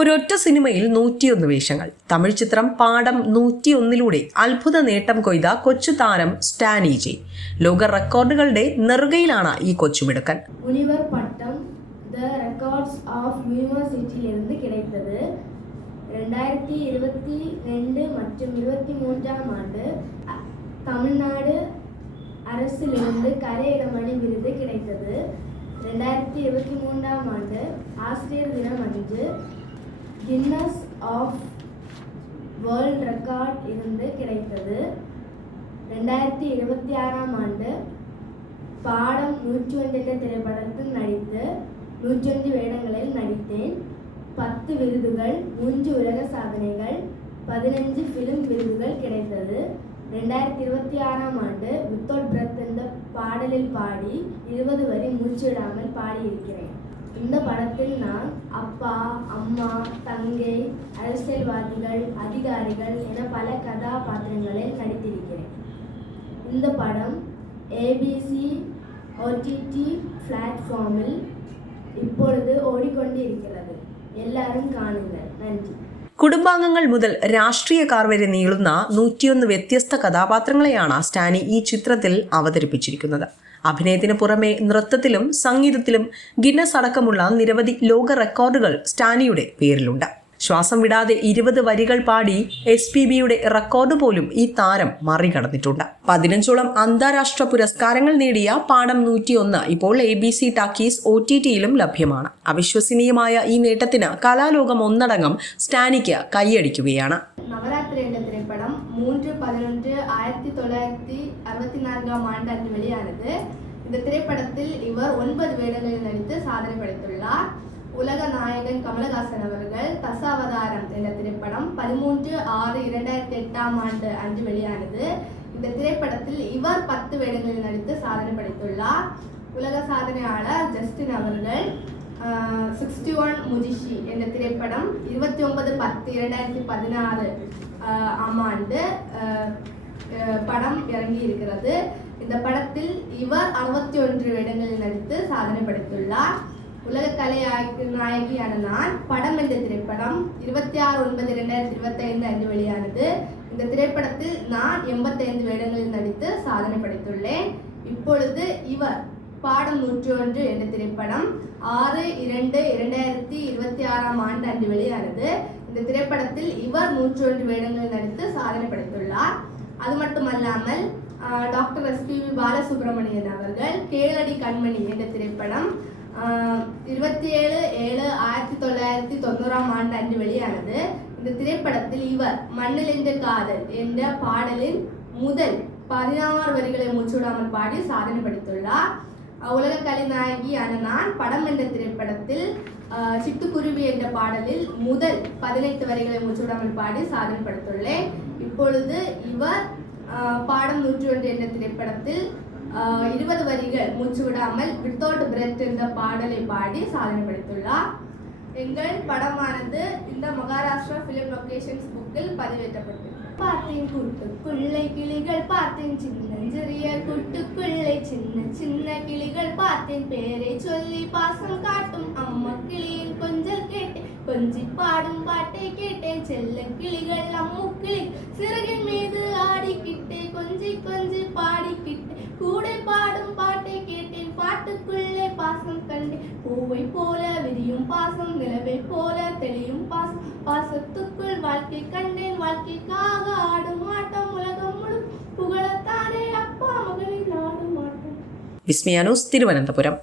ഒരൊറ്റ സിനിമയിൽ 101 വേഷങ്ങൾ. തമിഴ് ചിത്രം പാടം 101 അത്ഭുത നേട്ടം കൊയ്ത കൊച്ചു താരം സ്റ്റാനി ജെ. ലോക റെക്കോർഡുകളുടെ നെറുകയിലാണ് ഈ കൊച്ചുമിടുക്കൻ. முனிவர் பட்டம் த ரெக்கார்ட்ஸ் ஆஃப் யூனிவர்சிட்டியிலிருந்து கிடைத்தது. 2022 மற்றும் 23ஆம் ஆண்டு தமிழ்நாடு அரசிலிருந்து கலையிடமணி விருது கிடைத்தது. 2023ஆம் ஆண்டு ஆசிரியர் தினம் அன்று கின்னஸ் ஆஃப் வேர்ல்ட் ரெக்கார்ட் இருந்து கிடைத்தது. 2026ஆம் ஆண்டு பாடம் 101 என்ற திரைப்படத்தில் நடித்து 101 வேடங்களில் நடித்தேன். 10 விருதுகள், 3 உலக சாதனைகள், 15 ஃபிலிம் விருதுகள் கிடைத்தது. 2026ஆம் ஆண்டு வித்தவுட் பிரெத் என்ற பாடலில் பாடி 20 வரை மூச்சுவிடாமல் பாடியிருக்கிறேன். இந்த படத்தில் நான் அப்பா, அம்மா, தங்கை, அரசியல்வாதிகள், அதிகாரிகள் என பல கதாபாத்திரங்களில் நடித்திருக்கிறேன். இந்த படம் ABC OTT பிளாட்ஃபார்மில் இப்பொழுது ഓടിക്കൊണ്ടിരിക്കുന്നത്. എല്ലാവരും കാണുங்கள். നന്ദി. കുടുംബാംഗങ്ങൾ മുതൽ രാഷ്ട്രീയക്കാർ വരെ നീളുന്ന 101 വ്യത്യസ്ത കഥാപാത്രങ്ങളെയാണ് സ്റ്റാനി ഈ ചിത്രത്തിൽ അവതരിപ്പിച്ചിരിക്കുന്നത്. അഭിനയത്തിന് പുറമെ നൃത്തത്തിലും സംഗീതത്തിലും ഗിന്നസ് അടക്കമുള്ള നിരവധി ലോക റെക്കോർഡുകൾ സ്റ്റാനിയുടെ പേരിലുണ്ട്. ശ്വാസം വിടാതെ 20 വരികൾ പാടി SPBയുടെ റെക്കോർഡ് പോലും ഈ താരം മറികടന്നിട്ടുണ്ട്. 15ഓളം അന്താരാഷ്ട്ര പുരസ്കാരങ്ങൾ നേടിയ പാടം 101 ഇപ്പോൾ ABC ടാക്കീസ് OTTയിലും ലഭ്യമാണ്. അവിശ്വസനീയമായ ഈ നേട്ടത്തിന് കലാലോകം ഒന്നടങ്കം സ്റ്റാനിക്ക് കൈയടിക്കുകയാണ്. நவராத்திரி என்ற திரைப்படம் 3/11/1964ஆம் ஆண்டு அன்று வெளியானது. இந்த திரைப்படத்தில் இவர் 9 வேடங்களில் நடித்து சாதனை படைத்துள்ளார். உலக நாயகன் கமலஹாசன் அவர்கள் தசாவதாரம் என்ற திரைப்படம் 13/6/2008ஆம் ஆண்டு அன்று வெளியானது. இந்த திரைப்படத்தில் இவர் 10 வேடங்களில் நடித்து சாதனை படைத்துள்ளார். உலக சாதனையாளர் ஜஸ்டின் அவர்கள் 61 முஜிஷி என்ற திரைப்படம் 29/10/2016 ஆம் ஆண்டு படம் இறங்கி இருக்கிறது. இந்த படத்தில் இவர் 61 வேடங்களில் நடித்து சாதனை படைத்துள்ளார். உலக கலை நாயகியான நான் படம் என்ற திரைப்படம் 26/9/2025 அன்று வெளியானது. இந்த திரைப்படத்தில் நான் 85 வேடங்களில் நடித்து சாதனை படைத்துள்ளேன். இப்பொழுது இவர் பாடம் 101 என்ற திரைப்படம் 6/2/2026ஆம் ஆண்டு அன்று வெளியானது. இந்த திரைப்படத்தில் இவர் 101 வேடங்களில் நடித்து சாதனை படைத்துள்ளார். அது மட்டுமல்லாமல் டாக்டர் SPB பாலசுப்ரமணியன் அவர்கள் கேளடி கண்மணி என்ற திரைப்படம் 27/7/1990ஆம் ஆண்டு அன்று வெளியானது. இந்த திரைப்படத்தில் இவர் மண்ணில் என்ற காதல் என்ற பாடலின் முதல் 16 வரிகளை மூச்சுவிடாமல் பாடி சாதனை படைத்துள்ளார். உலக கலை நாயகியான நான் படம் என்ற திரைப்படத்தில் சிட்டுக்குருவி என்ற பாடலில் முதல் 18 வரிகளை மூச்சுவிடாமல் பாடி சாதனை படைத்துள்ளேன். இப்பொழுது இவர் பாடம் 101 என்ற திரைப்படத்தில் 20 வரிகள் மூச்சுவிடாமல் வித்தவுட் பிரெத் என்ற பாடலை பாடி சாதனை படைத்துள்ளார். எங்கள் படமானது இந்த மகாராஷ்டிரா ஃபிலிம் லொகேஷன்ஸ் புக்கில் பதிவேற்றப்பட்டது. பார்த்தேன் கூட்டுக்குள்ளே கிளிகள், பார்த்தேன் சின்னஞ்சிறிய கூட்டுக்குள்ளே சின்ன சின்ன கிளிகள், பார்த்தேன் பேரை சொல்லி பாசம் காட்டும் அம்மா கிளியின் கொஞ்சல் கேட்டேன், கொஞ்சி பாடும் பாட்டை கேட்டேன், செல்ல கிளிகள் அம்மு கிளி சிறகின் மீது ஆடிக்கிட்டே கொஞ்சி கொஞ்சி பாடிக்கிட்டே கூட பாடும் பாட்டை கேட்டேன், பாட்டுக்குள்ளே பாசம் கண்டேன், பூவை போல விரியும் பாசம், நிலவை போல தெளியும் பாசம், பாசத்துக்குள் வாழ்க்கை கண்டேன், வாழ்க்கைக்காக ஆடும் ஆட்டம், உலகம் முழு புகழத்தானே அப்பா மகளின் ஆடும் ஆட்டம். വിസ്മയ ന്യൂസ്, തിരുവനന്തപുരം.